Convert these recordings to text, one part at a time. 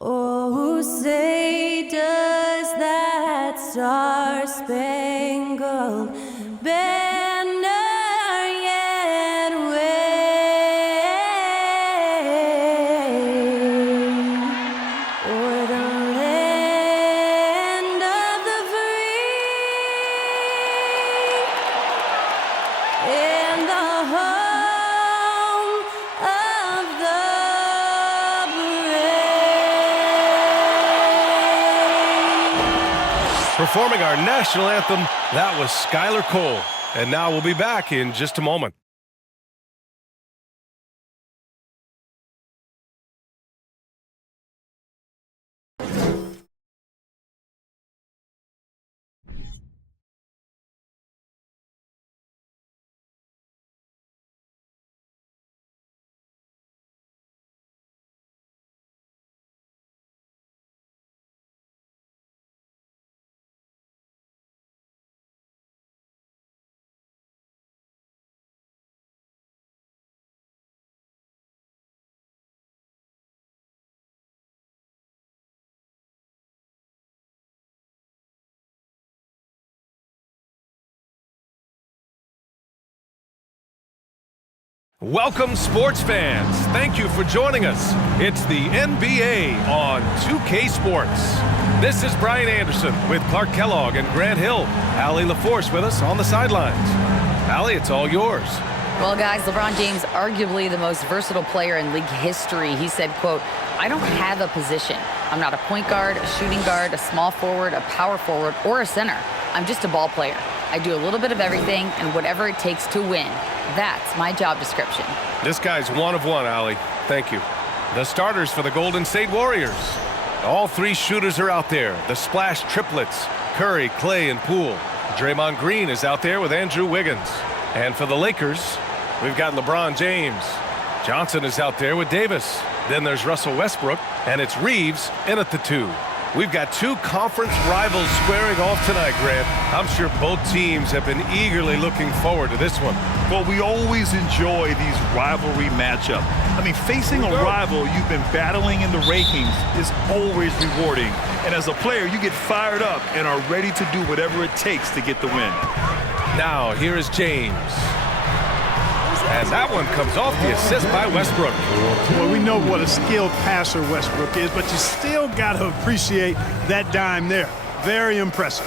Oh, say does that star-spangled banner yet wave o'er the land of the free and the home of the Performing our national anthem, that was Skylar Cole. And now we'll be back in just a moment. Welcome, sports fans. Thank you for joining us. It's the NBA on 2K Sports. This is Brian Anderson with Clark Kellogg and Grant Hill. Allie LaForce with us on the sidelines. Allie, it's all yours. Well, guys, LeBron James, arguably the most versatile player in league history. He said, quote, "I don't have a position. I'm not a point guard, a shooting guard, a small forward, a power forward, or a center. I'm just a ball player. I do a little bit of everything and whatever it takes to win. That's my job description." This guy's one of one, Allie. Thank you. The starters for the Golden State Warriors. All three shooters are out there. The splash triplets, Curry, Clay, and Poole. Draymond Green is out there with Andrew Wiggins. And for the Lakers, we've got LeBron James. Johnson is out there with Davis. Then there's Russell Westbrook, and it's Reeves in at the 2. We've got two conference rivals squaring off tonight, Grant. I'm sure both teams have been eagerly looking forward to this one. Well, we always enjoy these rivalry matchups. I mean, facing a rival you've been battling in the rankings is always rewarding. And as a player, you get fired up and are ready to do whatever it takes to get the win. Now, here is James. And that one comes off the assist by Westbrook. Well, we know what a skilled passer Westbrook is, but you still got to appreciate that dime there. Very impressive.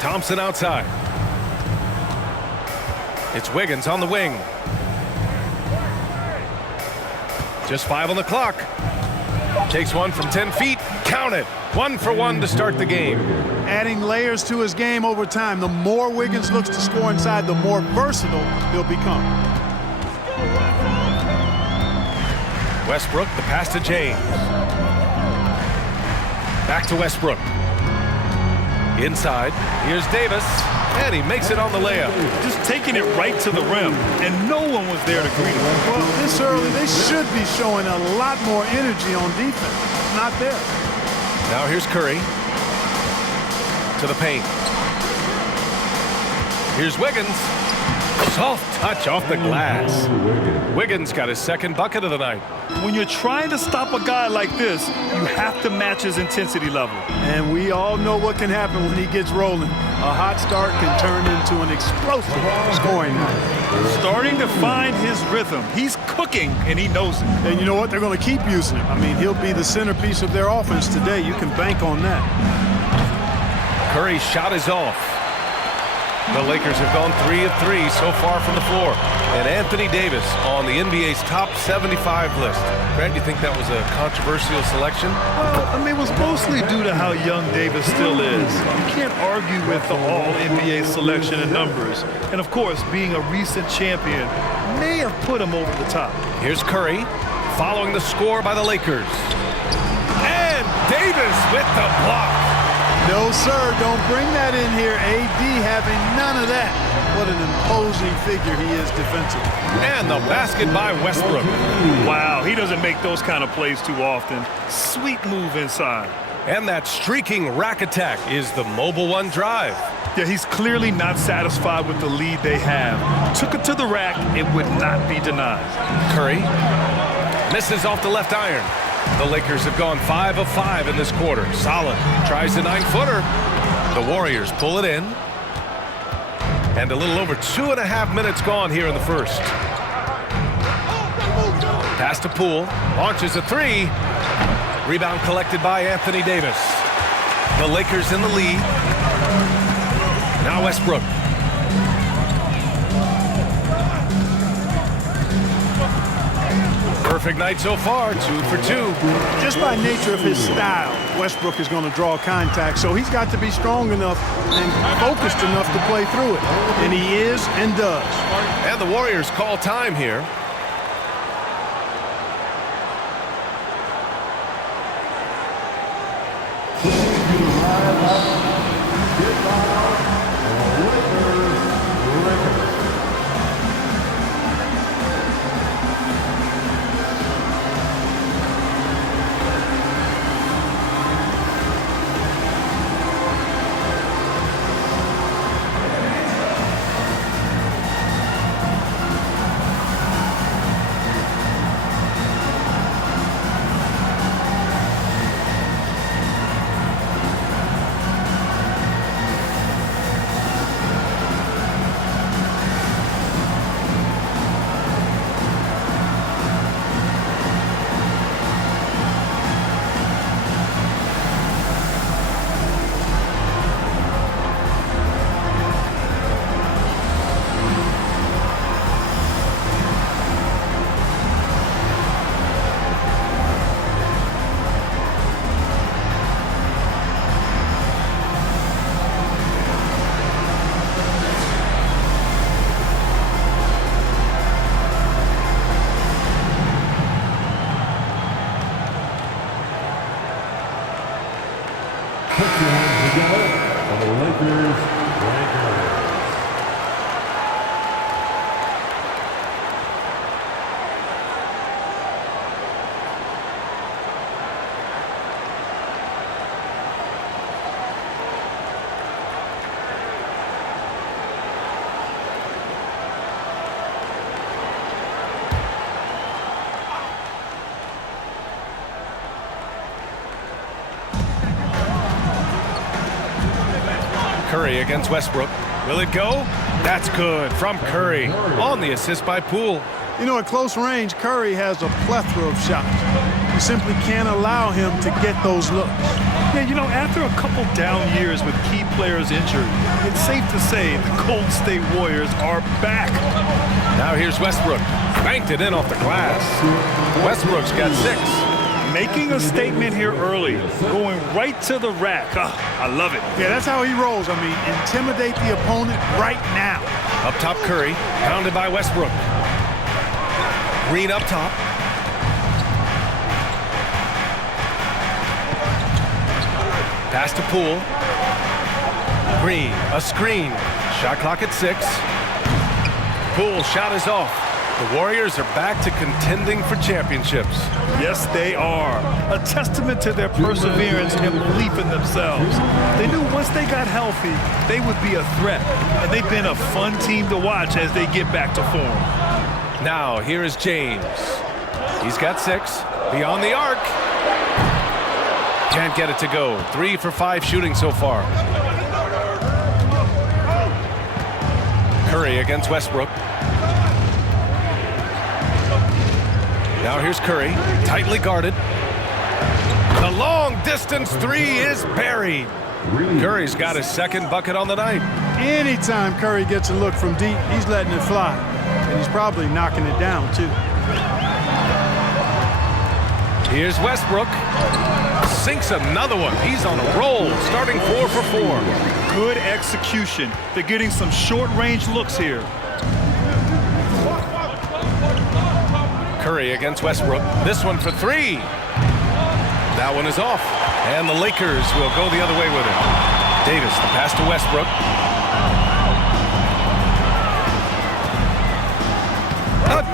Thompson outside. It's Wiggins on the wing. Just 5 on the clock. Takes one from 10 feet. Count it. 1 for 1 to start the game. Adding layers to his game over time. The more Wiggins looks to score inside, the more versatile he'll become. Westbrook, the pass to James. Back to Westbrook. Inside, here's Davis, and he makes it on the layup. Just taking it right to the rim, and no one was there to greet him. Well, this early, they should be showing a lot more energy on defense. It's not there. Now here's Curry. To the paint. Here's Wiggins. Soft touch off the glass. Wiggins got his second bucket of the night. When you're trying to stop a guy like this, you have to match his intensity level. And we all know what can happen when he gets rolling. A hot start can turn into an explosive scoring night. Starting to find his rhythm. He's cooking, and he knows it. And you know what? They're going to keep using him. I mean, he'll be the centerpiece of their offense today. You can bank on that. Curry's shot is off. The Lakers have gone 3 of 3 so far from the floor. And Anthony Davis on the NBA's top 75 list. Grant, do you think that was a controversial selection? Well, I mean, it was mostly due to how young Davis still is. You can't argue with the all-NBA selection and numbers. And, of course, being a recent champion may have put him over the top. Here's Curry following the score by the Lakers. And Davis with the block. No, sir, don't bring that in here. AD having none of that. What an imposing figure he is defensively. And the basket by Westbrook. Wow, he doesn't make those kind of plays too often. Sweet move inside. And that streaking rack attack is the Mobile One drive. Yeah, he's clearly not satisfied with the lead they have. Took it to the rack. It would not be denied. Curry misses off the left iron. The Lakers have gone 5 of 5 in this quarter. Solid. Tries the 9-footer. The Warriors pull it in. And a little over 2.5 minutes gone here in the first. Pass to Poole. Launches a three. Rebound collected by Anthony Davis. The Lakers in the lead. Now Westbrook. Perfect night so far, 2 for 2. Just by nature of his style, Westbrook is going to draw contact, so he's got to be strong enough and focused enough to play through it. And he is and does. And the Warriors call time here. Curry against Westbrook. Will it go? That's good from Curry on the assist by Poole. You know, at close range, Curry has a plethora of shots. You simply can't allow him to get those looks. Yeah, you know, after a couple down years with key players injured, it's safe to say the Golden State Warriors are back. Now here's Westbrook. Banked it in off the glass. Westbrook's got 6. Making a statement here early, going right to the rack. I love it. Yeah, that's how he rolls. I mean, intimidate the opponent right now. Up top, Curry, pounded by Westbrook. Green up top. Pass to Poole. Green, a screen. Shot clock at 6. Poole shot is off. The Warriors are back to contending for championships. Yes, they are. A testament to their perseverance and belief in themselves. They knew once they got healthy, they would be a threat. And they've been a fun team to watch as they get back to form. Now, here is James. He's got 6. Beyond the arc. Can't get it to go. 3 for 5 shooting so far. Curry against Westbrook. Now here's Curry, tightly guarded. The long distance 3 is buried. Curry's got his second bucket on the night. Anytime Curry gets a look from deep, he's letting it fly. And he's probably knocking it down, too. Here's Westbrook. Sinks another one. He's on a roll, starting 4 for 4. Good execution. They're getting some short-range looks here. Curry against Westbrook. This one for 3. That one is off. And the Lakers will go the other way with it. Davis, the pass to Westbrook.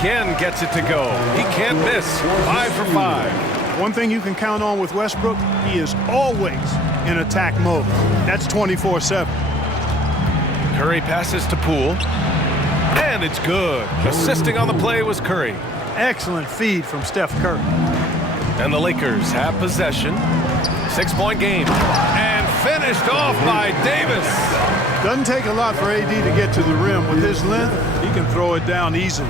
again gets it to go. He can't miss. 5 for 5. One thing you can count on with Westbrook, he is always in attack mode. That's 24/7. Curry passes to Poole. And it's good. Assisting on the play was Curry. Excellent feed from Steph Curry. And the Lakers have possession. 6-point game. And finished off by Davis. Doesn't take a lot for AD to get to the rim. With his length, he can throw it down easily.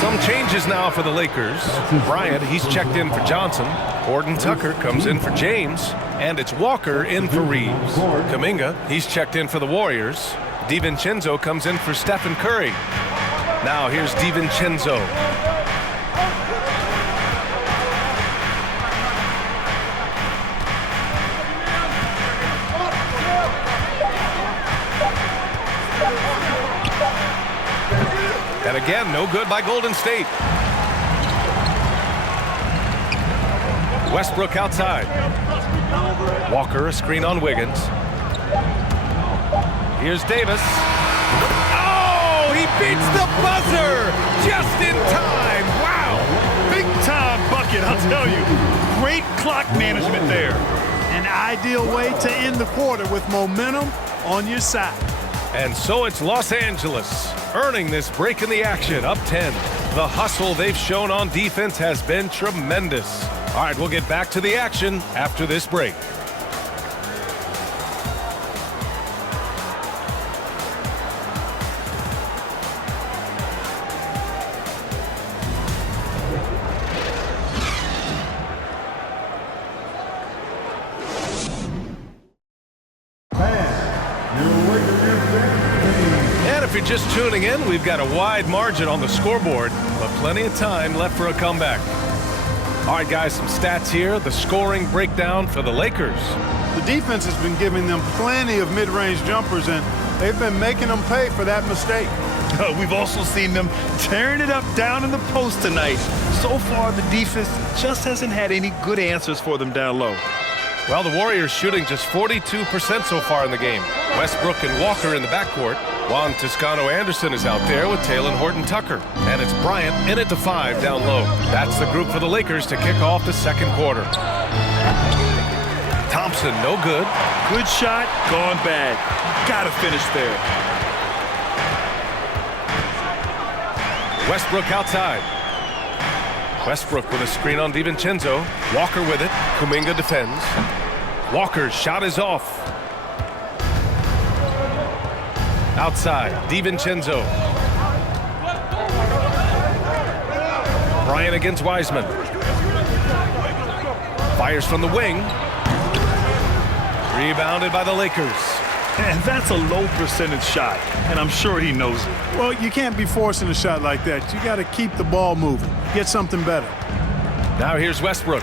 Some changes now for the Lakers. Bryant, he's checked in for Johnson. Horton Tucker comes in for James. And it's Walker in for Reeves. Kuminga, he's checked in for the Warriors. DiVincenzo comes in for Stephen Curry. Now here's DiVincenzo. And again, no good by Golden State. Westbrook outside. Walker, a screen on Wiggins. Here's Davis. Oh, he beats the buzzer just in time. Wow. Big time bucket, I'll tell you. Great clock management there. An ideal way to end the quarter with momentum on your side. And so it's Los Angeles earning this break in the action, up 10. The hustle they've shown on defense has been tremendous. All right, we'll get back to the action after this break. And if you're just tuning in, we've got a wide margin on the scoreboard, but plenty of time left for a comeback. All right, guys, some stats here. The scoring breakdown for the Lakers. The defense has been giving them plenty of mid-range jumpers, and they've been making them pay for that mistake. We've also seen them tearing it up down in the post tonight. So far, the defense just hasn't had any good answers for them down low. Well, the Warriors shooting just 42% so far in the game. Westbrook and Walker in the backcourt. Juan Toscano-Anderson is out there with Talen Horton-Tucker. And it's Bryant in at the 5 down low. That's the group for the Lakers to kick off the second quarter. Thompson, no good. Good shot, gone bad. Gotta finish there. Westbrook outside. Westbrook with a screen on DiVincenzo. Walker with it. Kuminga defends. Walker's shot is off. Outside, DiVincenzo. Bryant against Wiseman. Fires from the wing. Rebounded by the Lakers. And that's a low percentage shot, and I'm sure he knows it. Well, you can't be forcing a shot like that. You got to keep the ball moving. Get something better. Now here's Westbrook.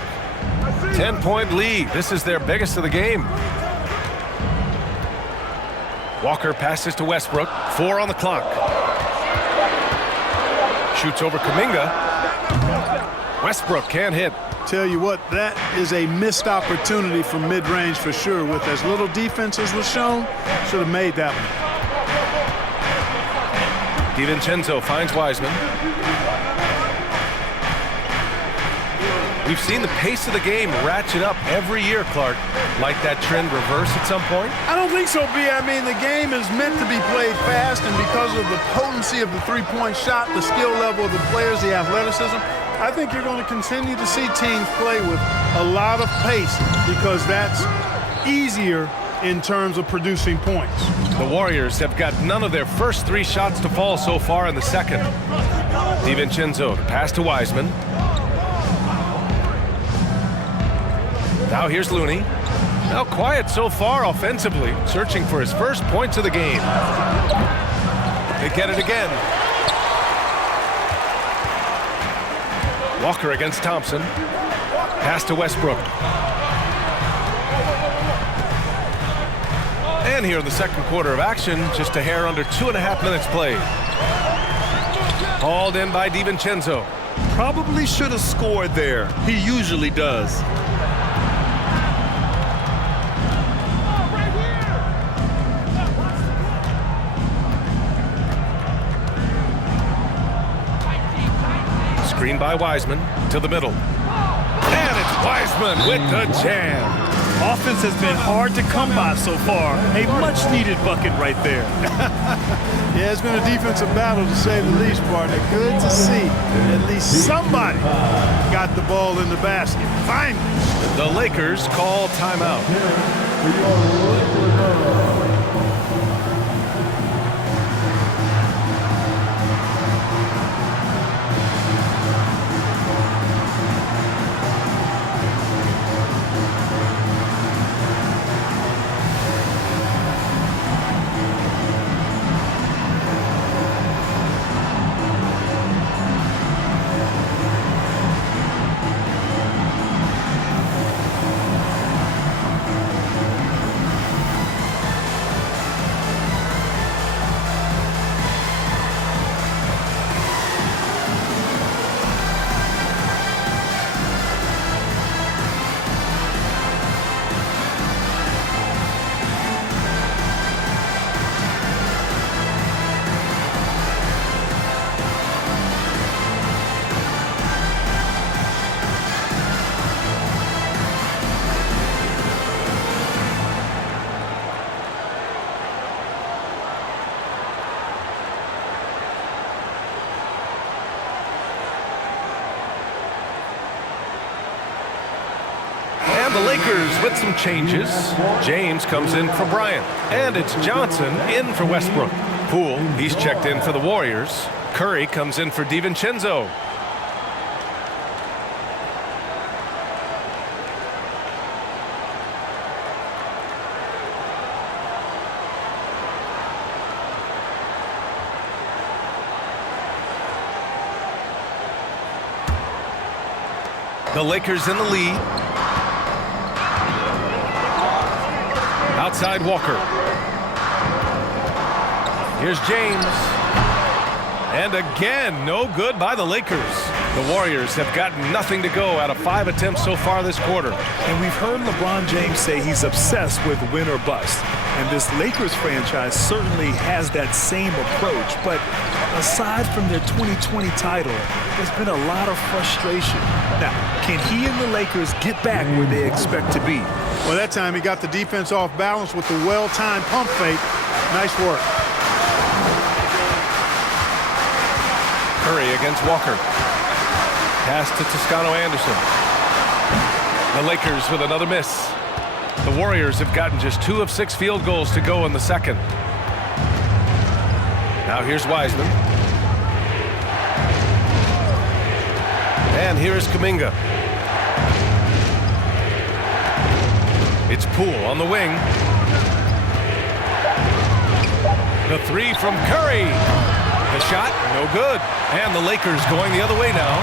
10-point lead. This is their biggest of the game. Walker passes to Westbrook. 4 on the clock. Shoots over Kuminga. Westbrook can't hit. Tell you what, that is a missed opportunity from mid-range for sure. With as little defense as was shown, should have made that one. DiVincenzo finds Wiseman. We've seen the pace of the game ratchet up every year, Clark. Like that trend reverse at some point? I don't think so, B. I mean, the game is meant to be played fast, and because of the potency of the three-point shot, the skill level of the players, the athleticism, I think you're going to continue to see teams play with a lot of pace because that's easier in terms of producing points. The Warriors have got none of their first 3 shots to fall so far in the second. DiVincenzo to pass to Wiseman. Now here's Looney. Now quiet so far offensively, searching for his first points of the game. They get it again. Walker against Thompson. Pass to Westbrook. And here in the second quarter of action, just a hair under 2.5 minutes played. Hauled in by DiVincenzo. Probably should have scored there. He usually does. Screen by Wiseman to the middle. And it's Wiseman with the jam. Offense has been hard to come by so far. A much-needed bucket right there. Yeah, it's been a defensive battle to say the least, partner. Good to see at least somebody got the ball in the basket. Finally. The Lakers call timeout. The Lakers with some changes. James comes in for Bryant. And it's Johnson in for Westbrook. Poole, he's checked in for the Warriors. Curry comes in for DiVincenzo. The Lakers in the lead. Outside Walker. Here's James. And again, no good by the Lakers. The Warriors have gotten nothing to go out of 5 attempts so far this quarter. And we've heard LeBron James say he's obsessed with win or bust. And this Lakers franchise certainly has that same approach. But aside from their 2020 title, there's been a lot of frustration. Now, can he and the Lakers get back where they expect to be? Well, that time he got the defense off balance with the well-timed pump fake. Nice work. Curry against Walker. Pass to Toscano-Anderson. The Lakers with another miss. The Warriors have gotten just 2 of 6 field goals to go in the second. Now here's Wiseman. And here is Kuminga. It's Poole on the wing. The 3 from Curry. The shot, no good. And the Lakers going the other way now.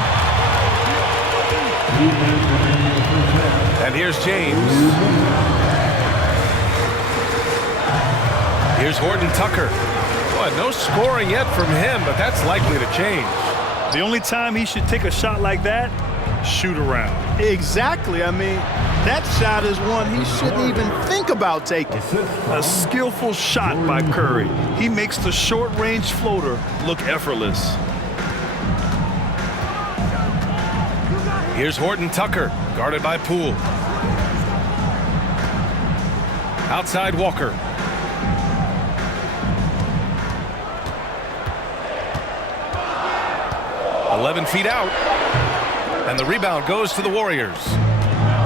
And here's James. Here's Horton Tucker. Boy, no scoring yet from him, but that's likely to change. The only time he should take a shot like that, shoot around. Exactly. I mean, that shot is one he shouldn't even think about taking. A skillful shot by Curry. He makes the short-range floater look effortless. Here's Horton Tucker, guarded by Poole. Outside Walker. "11 feet out. And the rebound goes to the Warriors.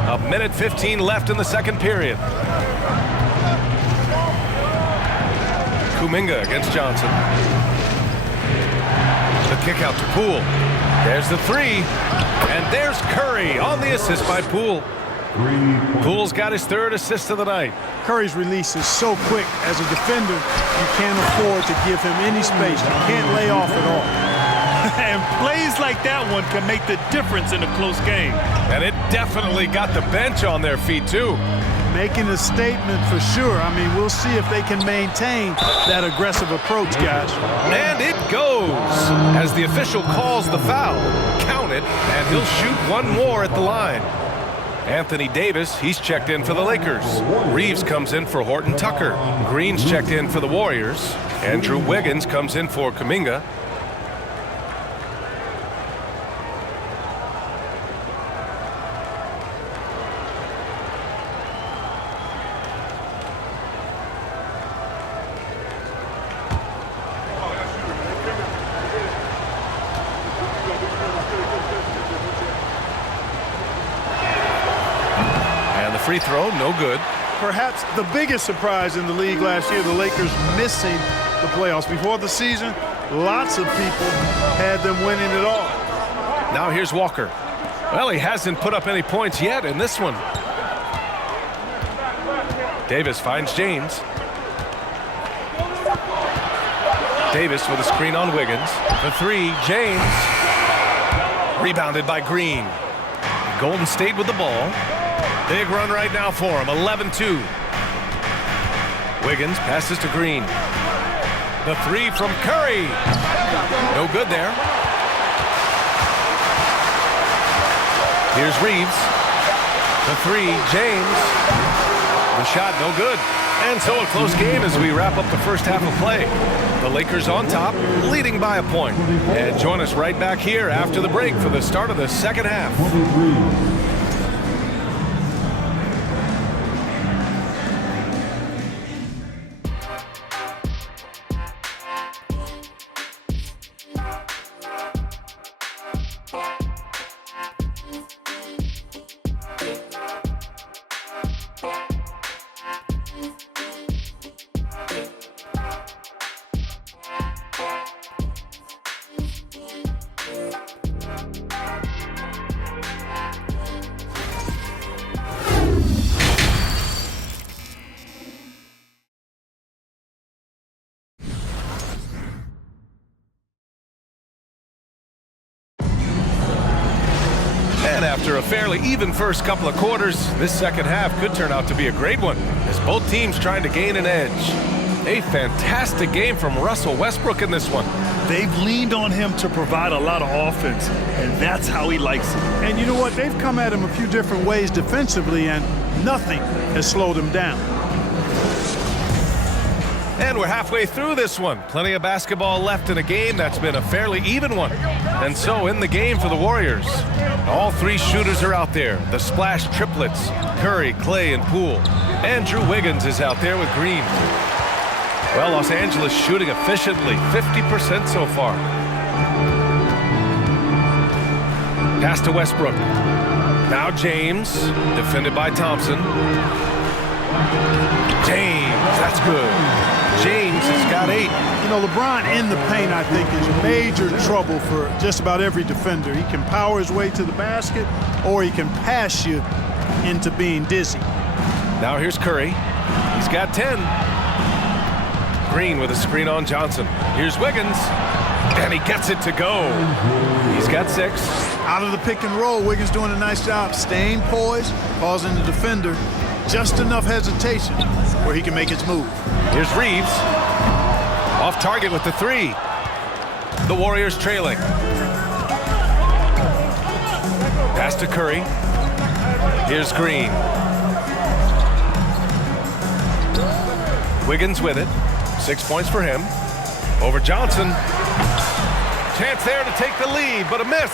1:15 left in the second period. Kuminga against Johnson. The kick out to Poole. There's the 3. And there's Curry on the assist by Poole. Poole's got his 3rd assist of the night. Curry's release is so quick. As a defender, you can't afford to give him any space. You can't lay off at all. And plays like that one can make the difference in a close game. And it definitely got the bench on their feet, too. Making a statement for sure. I mean, we'll see if they can maintain that aggressive approach, guys. And it goes as the official calls the foul. Count it, and he'll shoot one more at the line. Anthony Davis, he's checked in for the Lakers. Reeves comes in for Horton Tucker. Green's checked in for the Warriors. Andrew Wiggins comes in for Kuminga. free throw, no good. Perhaps the biggest surprise in the league last year, the Lakers missing the playoffs. Before the season, lots of people had them winning it all. Now here's Walker. Well, he hasn't put up any points yet in this one. Davis finds James. Davis with a screen on Wiggins. The three, James. Rebounded by Green. Golden State with the ball. Big run right now for him, 11-2. Wiggins passes to Green. The three from Curry. No good there. Here's Reeves. The three, James. The shot, no good. And so a close game as we wrap up the first half of play. The Lakers on top, leading by a point. And join us right back here after the break for the start of the second half. And after a fairly even first couple of quarters, this second half could turn out to be a great one as both teams trying to gain an edge. A fantastic game from Russell Westbrook in this one. They've leaned on him to provide a lot of offense, and that's how he likes it. And you know what? They've come at him a few different ways defensively, and nothing has slowed him down. And we're halfway through this one. Plenty of basketball left in a game that's been a fairly even one. And so in the game for the Warriors, all three shooters are out there. The splash triplets, Curry, Clay, and Poole. Andrew Wiggins is out there with Green. Well, Los Angeles shooting efficiently, 50% so far. Pass to Westbrook. Now James, defended by Thompson. James, that's good. James has got 8. You know, LeBron in the paint, I think, is major trouble for just about every defender. He can power his way to the basket, or he can pass you into being dizzy. Now here's Curry. He's got 10. Green with a screen on Johnson. Here's Wiggins, and he gets it to go. He's got 6. Out of the pick and roll, Wiggins doing a nice job staying poised, causing the defender just enough hesitation where he can make his move. Here's Reeves. Off target with the 3. The Warriors trailing. Pass to Curry. Here's Green. Wiggins with it. 6 points for him. Over Johnson. Chance there to take the lead, but a miss.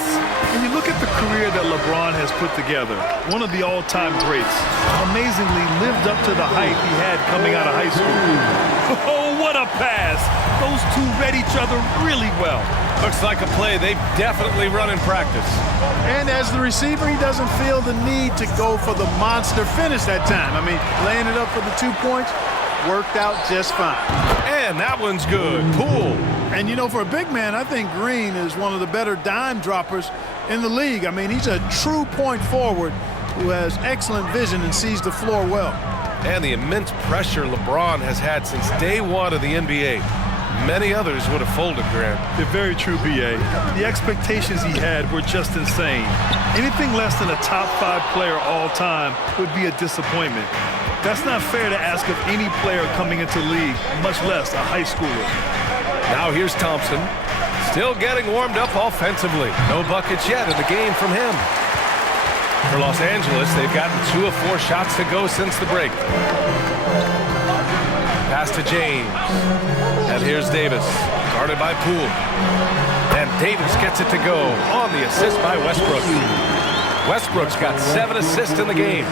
When you look at the career that LeBron has put together, one of the all-time greats, amazingly lived up to the hype he had coming out of high school. Oh, what a pass! Those two read each other really well. Looks like a play they've definitely run in practice. And as the receiver, he doesn't feel the need to go for the monster finish that time. I mean, laying it up for the 2 points worked out just fine. And that one's good. Poole. And, you know, for a big man, I think Green is one of the better dime droppers in the league. I mean, he's a true point forward who has excellent vision and sees the floor well. And the immense pressure LeBron has had since day one of the NBA. Many others would have folded, Grant. They're very true, B.A. The expectations he had were just insane. Anything less than a top 5 player all time would be a disappointment. That's not fair to ask of any player coming into league, much less a high schooler. Now here's Thompson, still getting warmed up offensively. No buckets yet in the game from him. For Los Angeles, they've gotten 2 of 4 shots to go since the break. Pass to James. And here's Davis, guarded by Poole. And Davis gets it to go on the assist by Westbrook. Westbrook's got 7 assists in the game.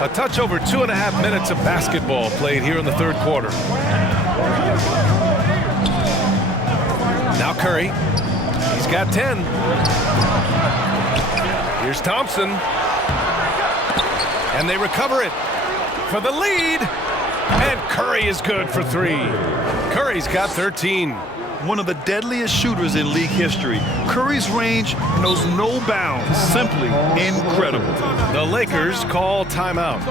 A touch over 2.5 minutes of basketball played here in the third quarter. Now Curry, he's got 10. Here's Thompson. And they recover it for the lead. And Curry is good for 3. Curry's got 13. One of the deadliest shooters in league history. Curry's range knows no bounds. Simply incredible. The Lakers call timeout.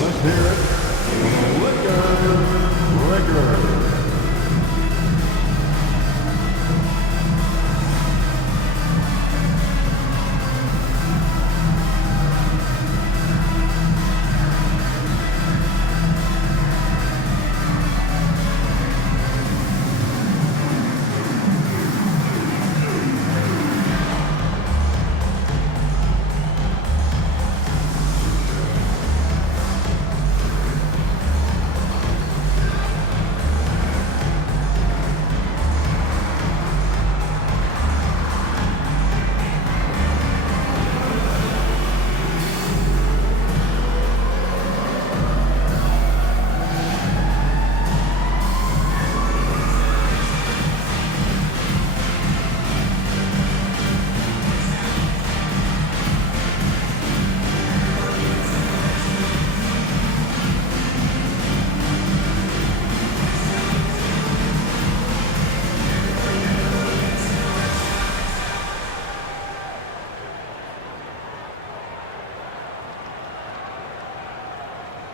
Let's hear it from the Lakers.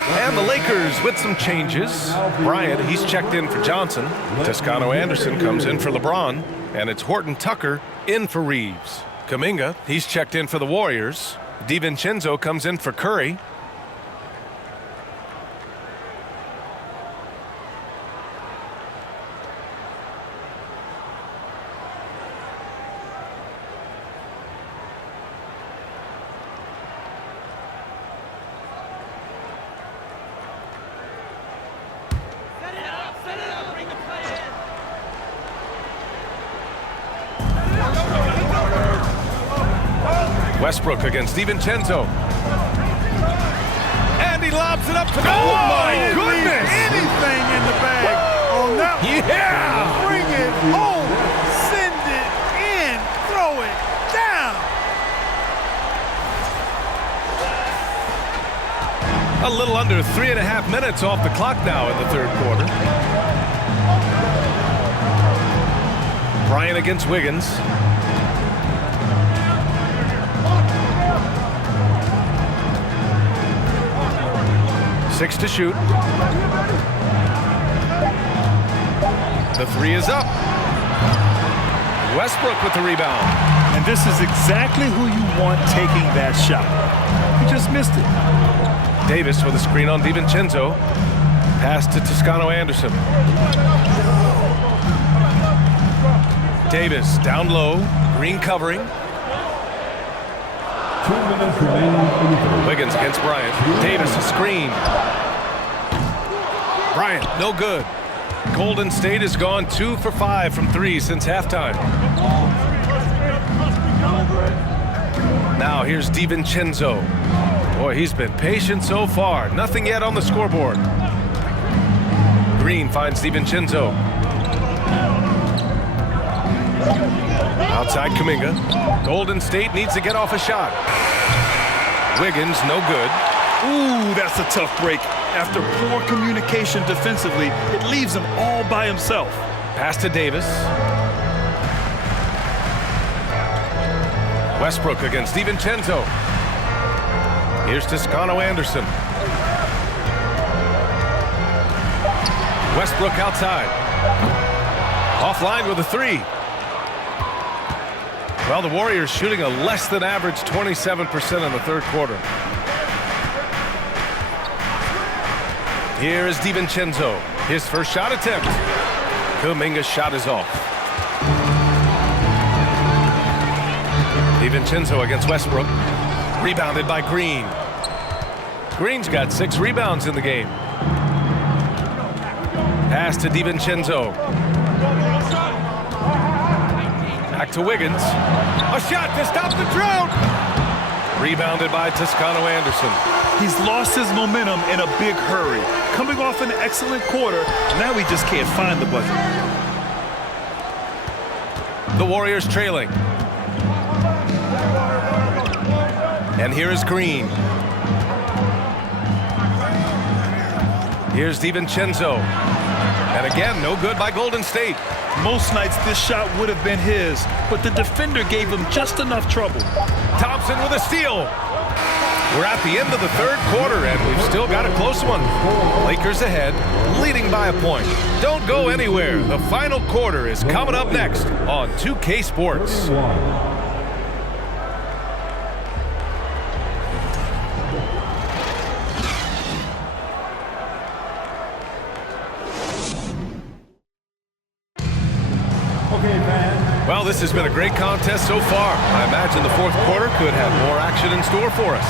And the Lakers with some changes. Bryant, he's checked in for Johnson. Toscano Anderson comes in for LeBron. And it's Horton Tucker in for Reeves. Kuminga, he's checked in for the Warriors. DiVincenzo comes in for Curry. Westbrook against DiVincenzo. And he lobs it up to Oh, my goodness! Anything in the bag on that one. Yeah! Bring it home. Send it in. Throw it down. A little under 3.5 minutes off the clock now in the third quarter. Bryant against Wiggins. Six to shoot. The 3 is up. Westbrook with the rebound. And this is exactly who you want taking that shot. He just missed it. Davis with a screen on DiVincenzo. Pass to Toscano Anderson. Davis down low. Green covering. 2 minutes remaining in the third. Wiggins against Bryant. Davis a screen. Bryant, no good. Golden State has gone 2 for 5 from 3 since halftime. Now here's DiVincenzo. Boy, he's been patient so far. Nothing yet on the scoreboard. Green finds DiVincenzo. Outside Kuminga. Golden State needs to get off a shot. Wiggins, no good. Ooh, that's a tough break. After poor communication defensively, it leaves him all by himself. Pass to Davis. Westbrook against DiVincenzo. Here's Toscano Anderson. Westbrook outside. Offline with a 3. Well, the Warriors shooting a less than average 27% in the third quarter. Here is DiVincenzo. His first shot attempt. Kuminga's shot is off. DiVincenzo against Westbrook. Rebounded by Green. Green's got 6 rebounds in the game. Pass to DiVincenzo. Back to Wiggins. A shot to stop the drought. Rebounded by Toscano Anderson. He's lost his momentum in a big hurry. Coming off an excellent quarter, now he just can't find the bucket. The Warriors trailing. And here is Green. Here's DiVincenzo. And again, no good by Golden State. Most nights this shot would have been his, but the defender gave him just enough trouble. Thompson with a steal. We're at the end of the third quarter, and we've still got a close one. Lakers ahead, leading by a point. Don't go anywhere. The final quarter is coming up next on 2K Sports. Well, this has been a great contest so far. I imagine the fourth quarter could have more action in store for us.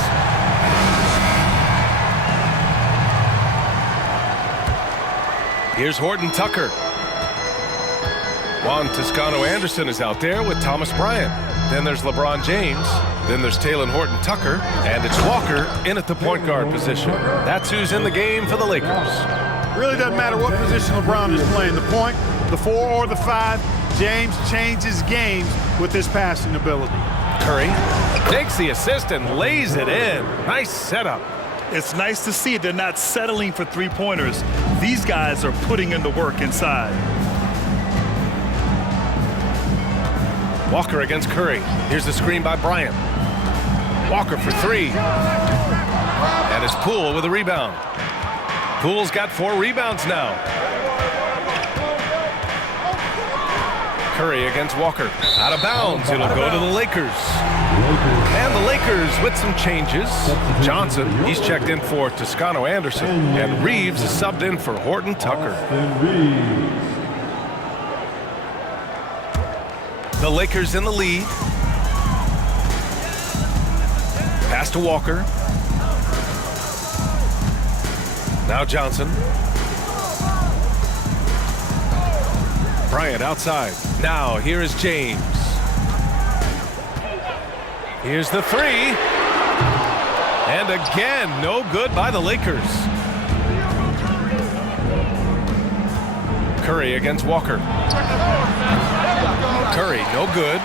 Here's Horton Tucker. Juan Toscano Anderson is out there with Thomas Bryant. Then there's LeBron James. Then there's Talen Horton Tucker. And it's Walker in at the point guard position. That's who's in the game for the Lakers. Really doesn't matter what position LeBron is playing, the point, the 4, or the 5. James changes games with his passing ability. Curry takes the assist and lays it in. Nice setup. It's nice to see they're not settling for three-pointers. These guys are putting in the work inside. Walker against Curry. Here's the screen by Bryant. Walker for 3. And it's Poole with a rebound. Poole's got 4 rebounds now. Curry against Walker. Out of bounds. It'll go to the Lakers. And the Lakers with some changes. Johnson, he's checked in for Toscano Anderson. And Reeves is subbed in for Horton Tucker. The Lakers in the lead. Pass to Walker. Now Johnson. Bryant outside. Now here is James. Here's the 3. And again, no good by the Lakers. Curry against Walker. Curry, no good.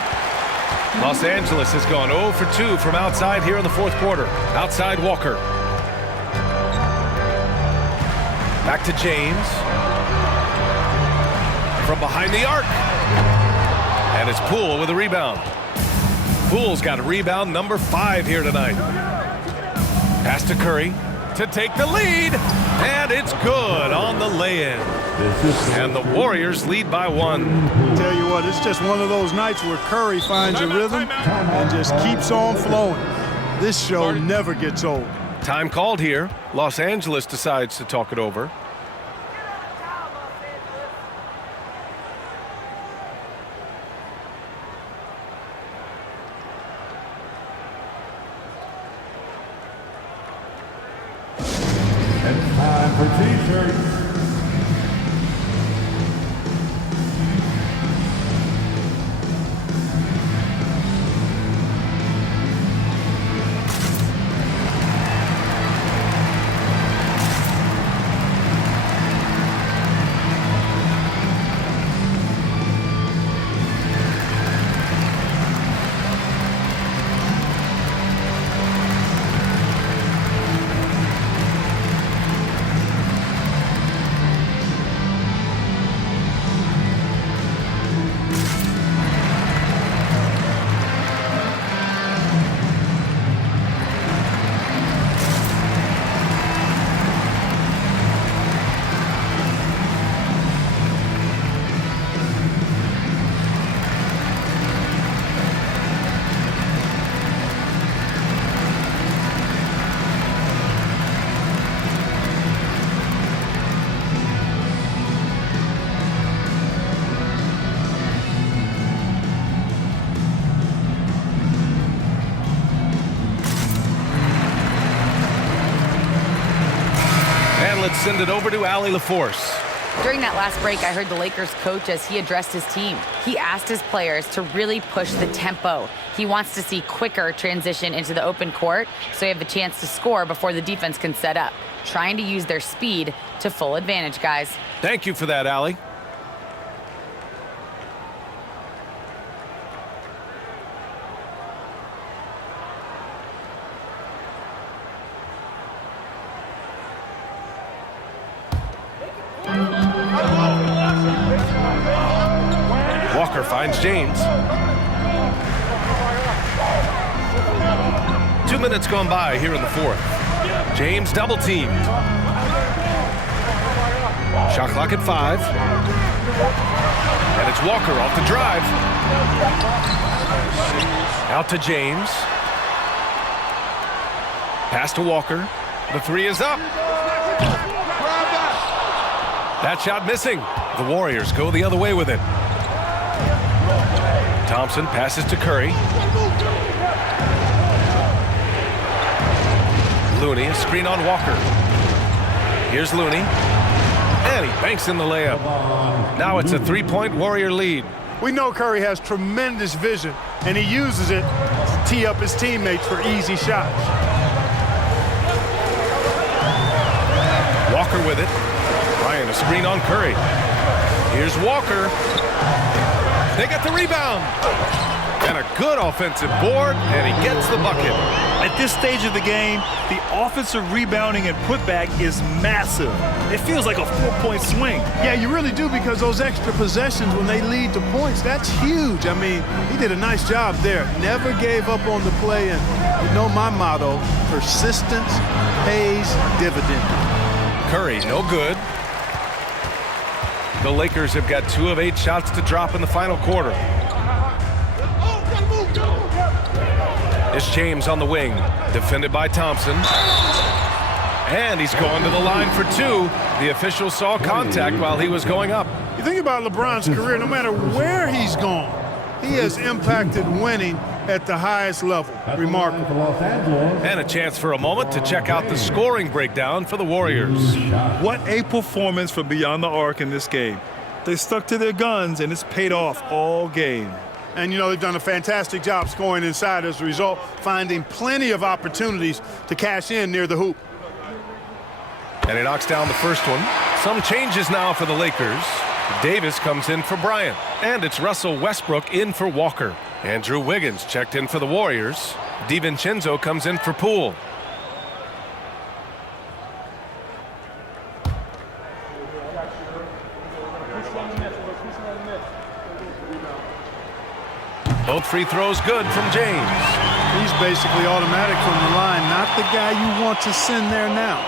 Los Angeles has gone 0 for 2 from outside here in the fourth quarter. Outside Walker. Back to James. From behind the arc. And it's Poole with a rebound. Poole's got a rebound number 5 here tonight. Pass to Curry to take the lead. And it's good on the lay-in. And the Warriors lead by 1. Tell you what, it's just one of those nights where Curry finds a rhythm and just keeps on flowing. This show never gets old. Time called here. Los Angeles decides to talk it over. It's time for T-shirts. Let's send it over to Allie LaForce. During that last break, I heard the Lakers coach as he addressed his team. He asked his players to really push the tempo. He wants to see quicker transition into the open court so they have the chance to score before the defense can set up. Trying to use their speed to full advantage, guys. Thank you for that, Allie. Walker finds James. 2 minutes gone by here in the fourth. James double teamed. Shot clock at 5. And it's Walker off the drive. Out to James. Pass to Walker. The 3 is up. That shot missing. The Warriors go the other way with it. Thompson passes to Curry. Looney, a screen on Walker. Here's Looney. And he banks in the layup. Now it's a 3-point Warrior lead. We know Curry has tremendous vision, and he uses it to tee up his teammates for easy shots. Walker with it. Ryan, a screen on Curry. Here's Walker. They get the rebound. And a good offensive board, and he gets the bucket. At this stage of the game, the offensive rebounding and putback is massive. It feels like a 4-point swing. Yeah, you really do, because those extra possessions, when they lead to points, that's huge. I mean, he did a nice job there. Never gave up on the play, and you know my motto, persistence pays dividends. Curry, no good. The Lakers have got 2 of 8 shots to drop in the final quarter. It's James on the wing, defended by Thompson. And he's going to the line for 2. The official saw contact while he was going up. You think about LeBron's career, no matter where he's gone, he has impacted winning at the highest level. Remarkable. And a chance for a moment to check out the scoring breakdown for the Warriors. What a performance from beyond the arc in this game. They stuck to their guns, and it's paid off all game. And, you know, they've done a fantastic job scoring inside as a result, finding plenty of opportunities to cash in near the hoop. And he knocks down the first one. Some changes now for the Lakers. Davis comes in for Bryant. And it's Russell Westbrook in for Walker. Andrew Wiggins checked in for the Warriors. DiVincenzo comes in for Poole. Both free throws good from James. He's basically automatic from the line, not the guy you want to send there now.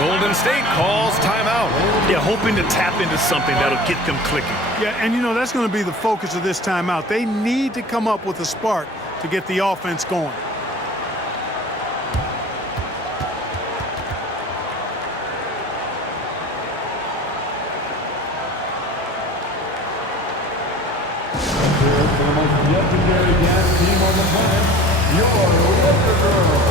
Golden State calls timeout. They're hoping to tap into something that'll get them clicking. Yeah, and you know, that's going to be the focus of this timeout. They need to come up with a spark to get the offense going. For the most legendary dance team on the planet, your Laker Girls.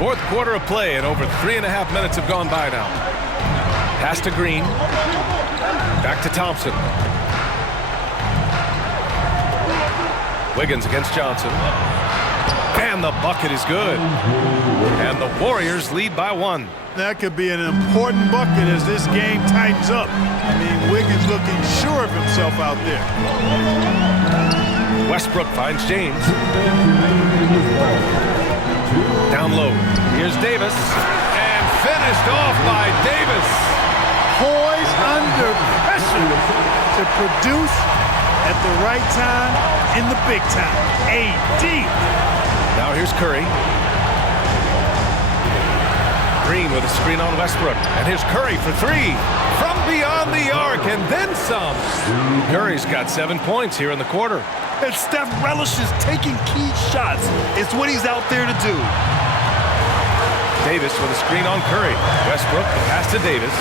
Fourth quarter of play, and over 3.5 minutes have gone by now. Pass to Green. Back to Thompson. Wiggins against Johnson. And the bucket is good. And the Warriors lead by 1. That could be an important bucket as this game tightens up. I mean, Wiggins looking sure of himself out there. Westbrook finds James. Down low. Here's Davis. And finished off by Davis. Poised under pressure to produce at the right time in the big time. AD. Now here's Curry. Green with a screen on Westbrook. And here's Curry for 3. From beyond the arc and then some. Curry's got 7 points here in the quarter. And Steph relishes taking key shots. It's what he's out there to do. Davis with a screen on Curry. Westbrook, the pass to Davis.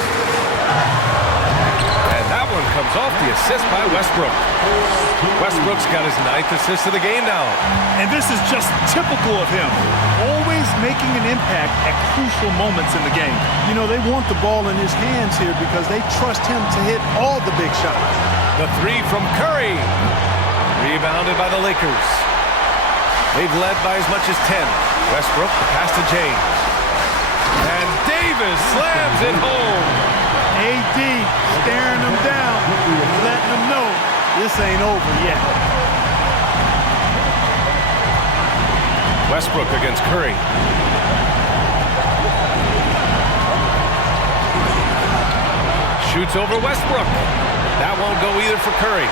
And that one comes off the assist by Westbrook. Westbrook's got his 9th assist of the game now. And this is just typical of him. Always making an impact at crucial moments in the game. You know, they want the ball in his hands here because they trust him to hit all the big shots. The 3 from Curry. Rebounded by the Lakers. They've led by as much as 10. Westbrook, the pass to James. And Davis slams it home. AD staring him down, letting him know this ain't over yet. Westbrook against Curry. Shoots over Westbrook. That won't go either for Curry.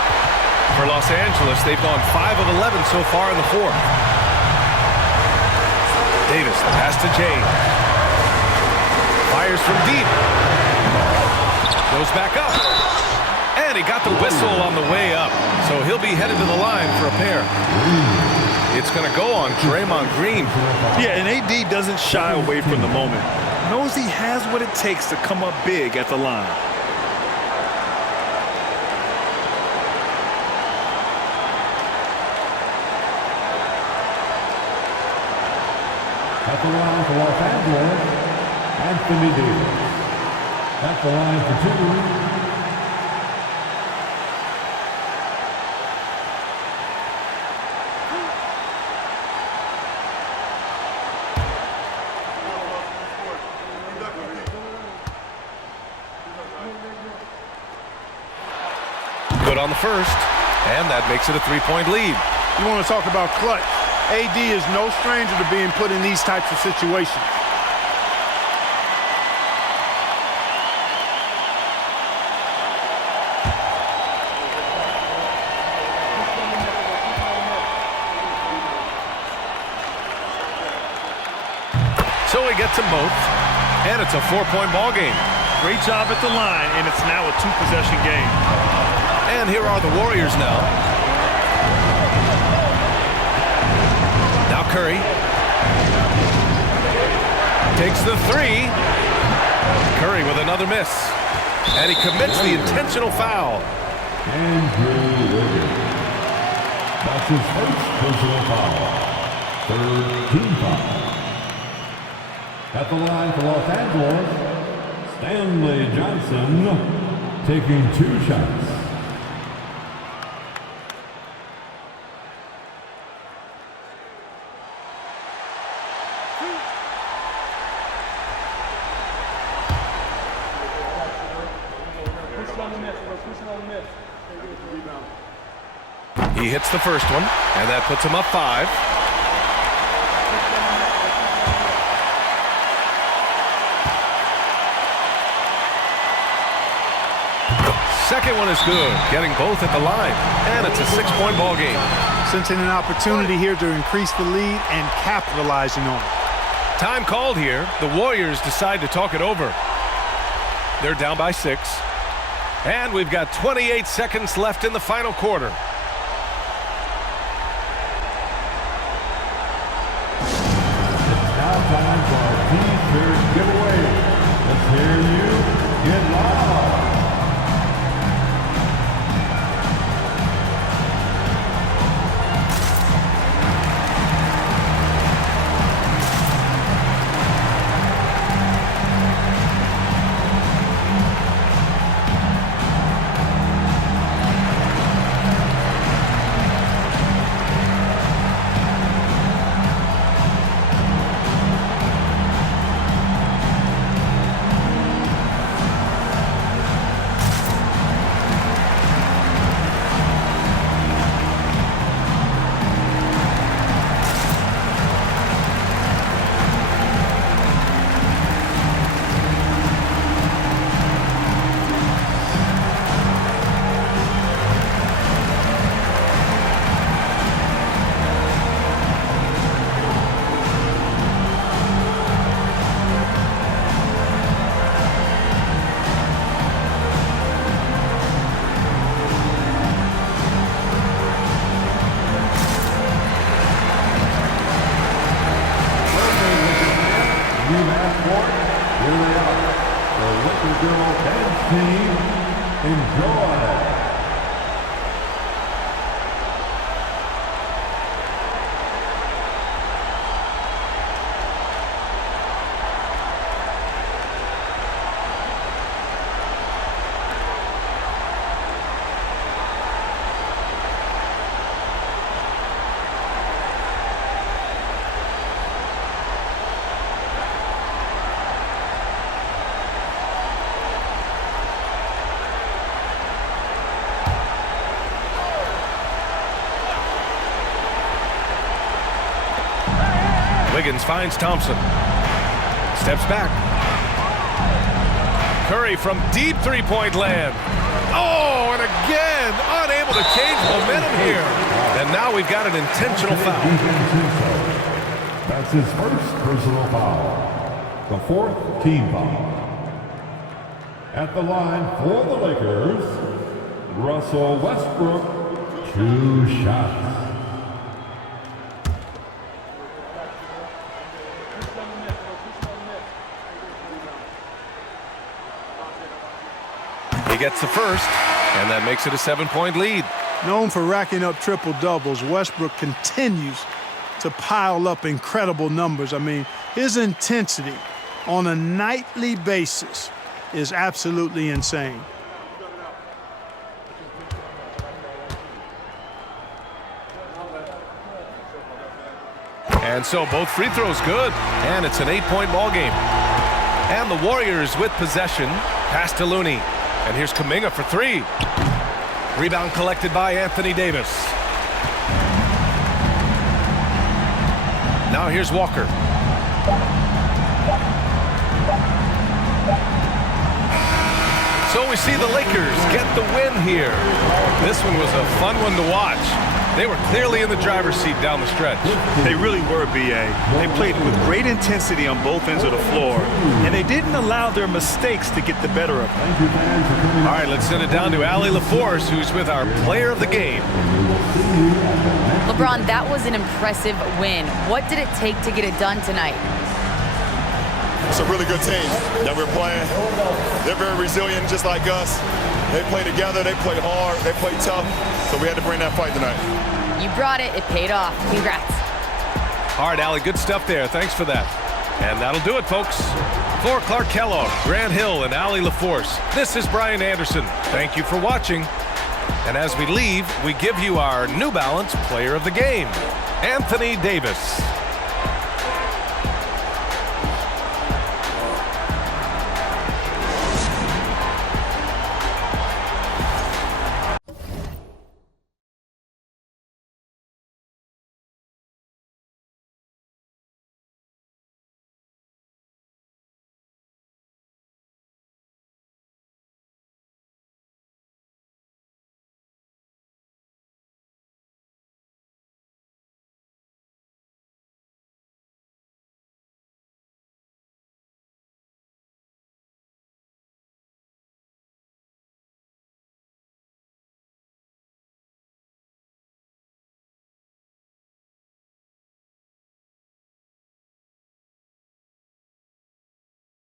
For Los Angeles, they've gone 5 of 11 so far in the fourth. Davis, the pass to James. Fires from deep. Goes back up. And he got the whistle on the way up. So he'll be headed to the line for a pair. It's going to go on Draymond Green. Yeah, and AD doesn't shy away from the moment. Knows he has what it takes to come up big at the line. At the line for Los Angeles, Anthony Davis. At the line for 2. Good on the first, and that makes it a 3-point lead. You want to talk about clutch. AD is no stranger to being put in these types of situations. So he gets them both, and it's a 4-point ball game. Great job at the line, and it's now a 2-possession game. And here are the Warriors now. Now Curry takes the 3. Curry with another miss. And he commits the intentional foul. Andrew Wiggins. That's his first personal foul. Third team foul. At the line for Los Angeles, Stanley Johnson taking 2 shots. He hits the first one, and that puts him up 5. Second one is good, getting both at the line, and it's a 6-point ball game. Sensing an opportunity here to increase the lead and capitalizing on it. Time called here. The Warriors decide to talk it over. They're down by 6. And we've got 28 seconds left in the final quarter. Now time for our T-shirt giveaway. Let's hear you get loud. Here they are, the Laker Girl Dance Team. Enjoy. Wiggins finds Thompson. Steps back. Curry from deep three-point land. Oh, and again, unable to change momentum here. And now we've got an intentional foul. That's his first personal foul. The fourth team foul. At the line for the Lakers, Russell Westbrook, 2 shots. He gets the first, and that makes it a 7-point lead. Known for racking up triple-doubles, Westbrook continues to pile up incredible numbers. I mean, his intensity on a nightly basis is absolutely insane. And so both free throws good, and it's an 8-point ball game. And the Warriors with possession. Pass to Looney. And here's Kuminga for 3. Rebound collected by Anthony Davis. Now here's Walker. So we see the Lakers get the win here. This one was a fun one to watch. They were clearly in the driver's seat down the stretch. They really were, B.A. They played with great intensity on both ends of the floor, and they didn't allow their mistakes to get the better of them. All right, let's send it down to Allie LaForce, who's with our player of the game. LeBron, that was an impressive win. What did it take to get it done tonight? It's a really good team that we're playing. They're very resilient, just like us. They play together, they play hard, they play tough, so we had to bring that fight tonight. You brought it. It paid off. Congrats. All right, Allie, good stuff there. Thanks for that. And that'll do it, folks. For Clark Kellogg, Grant Hill, and Allie LaForce, this is Brian Anderson. Thank you for watching. And as we leave, we give you our New Balance Player of the Game, Anthony Davis.